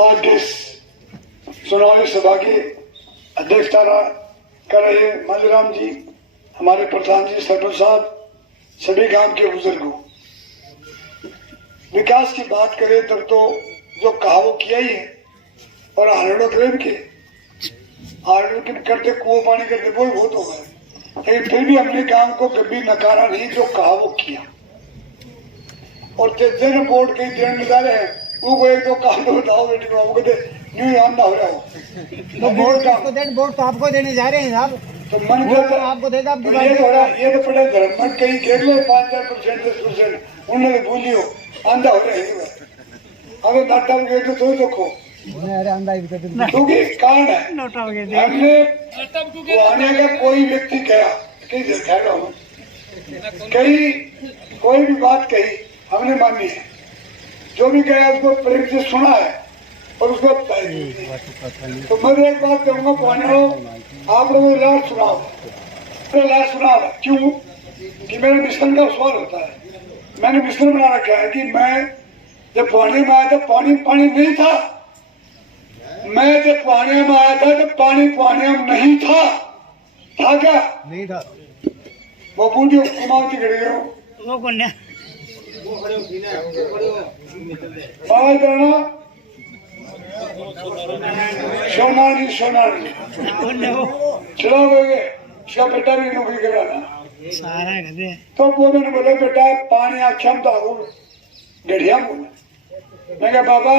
आज इस सुनवाई सभा की अध्यक्षता कर रहे मंजूराम जी, हमारे प्रधान जी, सरपंच साहब, सभी गांव के बुजुर्गों। विकास की बात करें तब तो जो कहा वो किया ही है, और आरडो प्रेम के आरडो के करते कुओं पानी करते वो बहुत हो गए, लेकिन फिर भी अपने गांव को कभी नकारा नहीं, जो कहा वो किया। और जिन बोर्ड के देन निकाले हैं वो एक दो काम तो बताओ बेटी बाबू कहते न्यू याद ना हो रहा हो तो बोर्ड का बोर्ड तो आपको देने जा रहे हैं साहब, तो मन करता आपको देगा। तो ये तो पड़े धर्म मत कहीं कह लो 5-4% 10% उन्होंने भूलियो आंधा हो रहा है। अगर नाटा में गए तो देखो क्योंकि कारण है हमने आने का कोई व्यक्ति कहा कहीं कोई भी बात कही हमने मानी है, जो भी कहा उसको प्रेम से सुना है और उसको तो मैं एक बात कहूँगा पुराने आप लोगों ने लास्ट सुनाओ क्यों कि मेरे मिश्रण का सवाल होता है। मैंने मिश्रण बना रखा है कि मैं जब पानी में आया था पानी नहीं था, मैं जब पानी में आया था तो पानी में नहीं था क्या? नहीं था। वो बूढ़ी कुमावती खड़ी है वो कौन है? सोनाली चलो इसका बेटा भी नौकरी कराना सारा तो वो मैंने बोला बेटा पानी आख्याम तो गढ़िया बोला। मैं कहा बाबा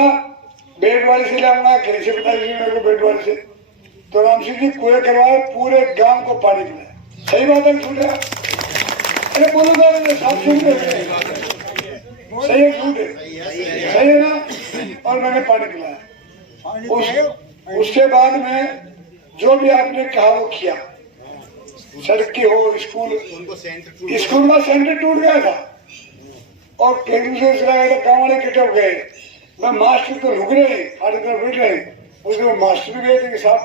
बेट वाले से लाऊंगा, कैसे बता दीजिए मेरे को बेट वाले से। तो राम सिंह जी कुएं करवाए, पूरे गांव को पानी पिलाया। सही बात है झूठ है? अरे बोलो साफ सुन सही है झूठ है? सही है ना? और मैंने पानी पिलाया। उसके बाद में जो भी आपने कहा वो किया, सड़क की हो, स्कूल का सेंटर टूट गया था और गाँव वाले इकट्ठे हो गए। मैं मास्टर तो रुक रहे आधे तरफ बैठ रहे, उसके मास्टर भी गए थे कि साहब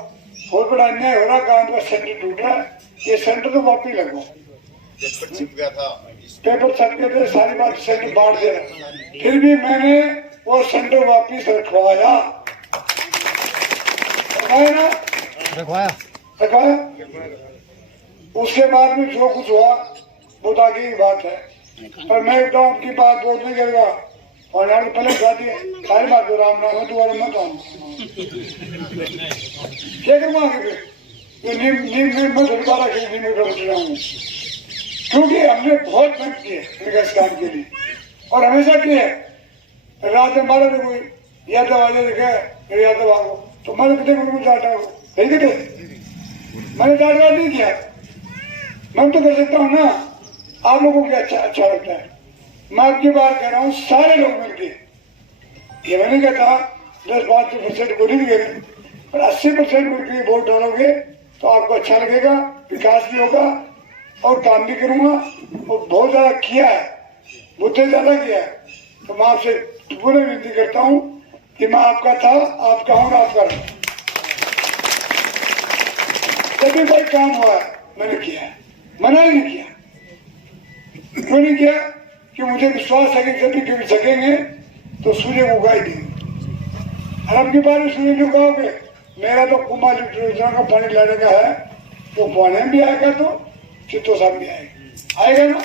बहुत बड़ा अन्याय हो रहा, गाँव का सेंटर टूट रहा है, ये सेंटर तो वापिस लगो। पेपर छप गए थे, सारी बात सेंटर बांट दे रहा। फिर भी मैंने वो सेंटर वापिस रखवाया रखवाया। उसके बाद में जो कुछ हुआ वो तो आगे की बात है, पर मैं गाँव की बात बोल नहीं करेगा और यहाँ पहले जाती है सारी बात राम नाम है दोबारा मत आऊँ क्या करूँगा आगे फिर नीम में दोबारा नीम में बैठ रहा हूँ, क्योंकि हमने बहुत मेहनत की है विकास काम के लिए और हमेशा की है। रात में मारा तो कोई यादव आ जाए यादव आओ तो मैंने कितने को डांटा हो कितने मैंने डांटा नहीं किया। मैं तो कर सकता हूँ ना, आप लोगों को अच्छा लगता है। मैं आपकी बात कह रहा हूँ सारे लोग मिलके, ये मैंने कहता 10-5% को नहीं गए, पर 80% मिलकर वोट डालोगे तो आपको अच्छा लगेगा, विकास भी होगा और काम भी करूंगा। और बहुत ज्यादा किया है, मुझसे ज्यादा किया है, तो मैं आपसे पूरी विनती करता हूँ कि मैं आपका था, आपका हूँ, आपका रहूँ। जब भी कोई काम हुआ मैंने किया है, मना ही नहीं किया। क्यों नहीं किया? कि मुझे विश्वास है कि जब भी कभी सकेंगे तो सूर्य उगा ही देंगे। और अपनी बार सूर्य नहीं उगाओगे, मेरा तो कुमार योजना का पानी लाने का है, तो पानी भी आएगा तो चित्तो साहब भी आएगा ना।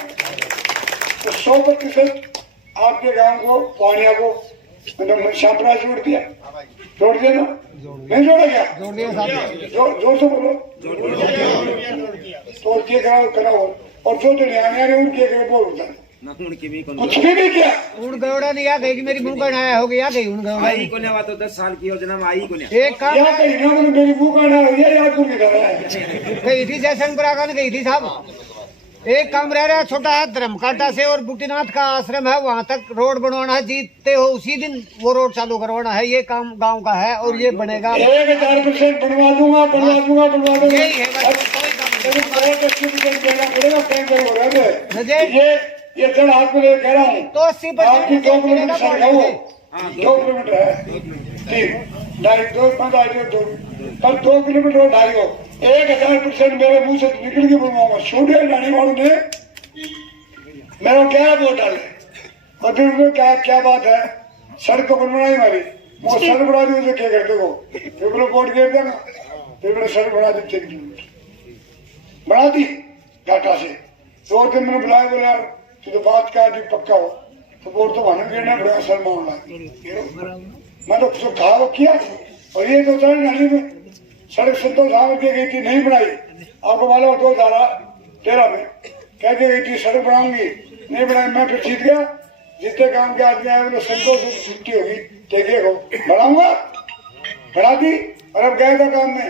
तो 100% आपके गांव को पानिया को मैंने शामराज जोड़ दिया ना? नहीं जोड़ा क्या? जोर से बोलो तो क्या कराओ और जो तो आने उनके बोल होता है कुछ भी नहीं किया। उन गौड़ा नहीं आ गई कि मेरी मुंह का नया हो गया गई उन गौड़ा आई को लेवा तो 10 साल की योजना में आई को ले एक काम या कहीं ना मेरी मुंह का नया हो गया याद को निकल रहा है। गई थी जयशंकर परागन गई थी साहब। एक काम रह रहा है छोटा है, धर्मकांटा से और बुटीनाथ का आश्रम है वहाँ तक रोड बनवाना है, जीतते हो उसी दिन वो रोड चालू करवाना है। ये काम गांव का है और ये बनेगा 1000% बनवा दूंगा। यही है ये जड़ हाथ में कह रहा हूँ तो 80% 2 किलोमीटर सड़क है, वो 2 किलोमीटर है, 2 किलोमीटर और 2.5 1000% मेरे मुंह से निकल के बनवाऊंगा। छोटे लाने वालों ने मेरा क्या वोट डाले और फिर क्या बात है, सड़क तो बनवाना ही मारी वो सड़क बना दी तो क्या करते हो फिर बोलो वोट गिर देना फिर मैंने सड़क बना दी 3 किलोमीटर बना दी घाटा से 2 दिन मैंने बुलाया बोला यार तू तो बात का आदमी पक्का हो तो वोट तो वहां गिरना पड़ेगा सर मामला मैं तो कुछ कहा किया और ये तो चल नाली में सड़क संतोष साहब की गई थी नहीं बनाई आपको मालूम 2013 में कह दी गई थी सड़क बनाऊंगी नहीं बनाई मैं फिर जीत गया जितने काम के आदमी आए उन्हें संतोष से छुट्टी होगी देखिए को बढ़ाऊंगा बढ़ा दी और अब गया था काम में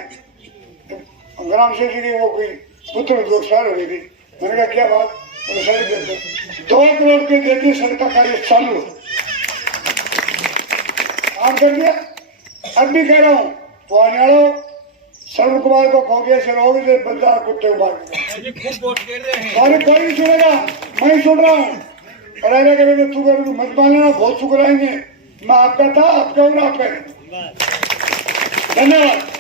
ग्राम सेवक की वो कोई पुत्र रोजगार हो गई थी मैंने कहा क्या बात सड़क देते 2 करोड़ रुपये देती सड़क का कार्य चालू काम कर दिया अब भी कह रहा हूँ वो अनियाड़ो सर्व कुमार को खोगे से रहोगे तो बंदा कुत्ते को मार कोई नहीं सुनेगा मैं ही सुन रहा हूँ और ऐसा करेंगे तू कर मत मान लेना बहुत शुक्राएंगे मैं आपका था आपका हूँ आपका धन्यवाद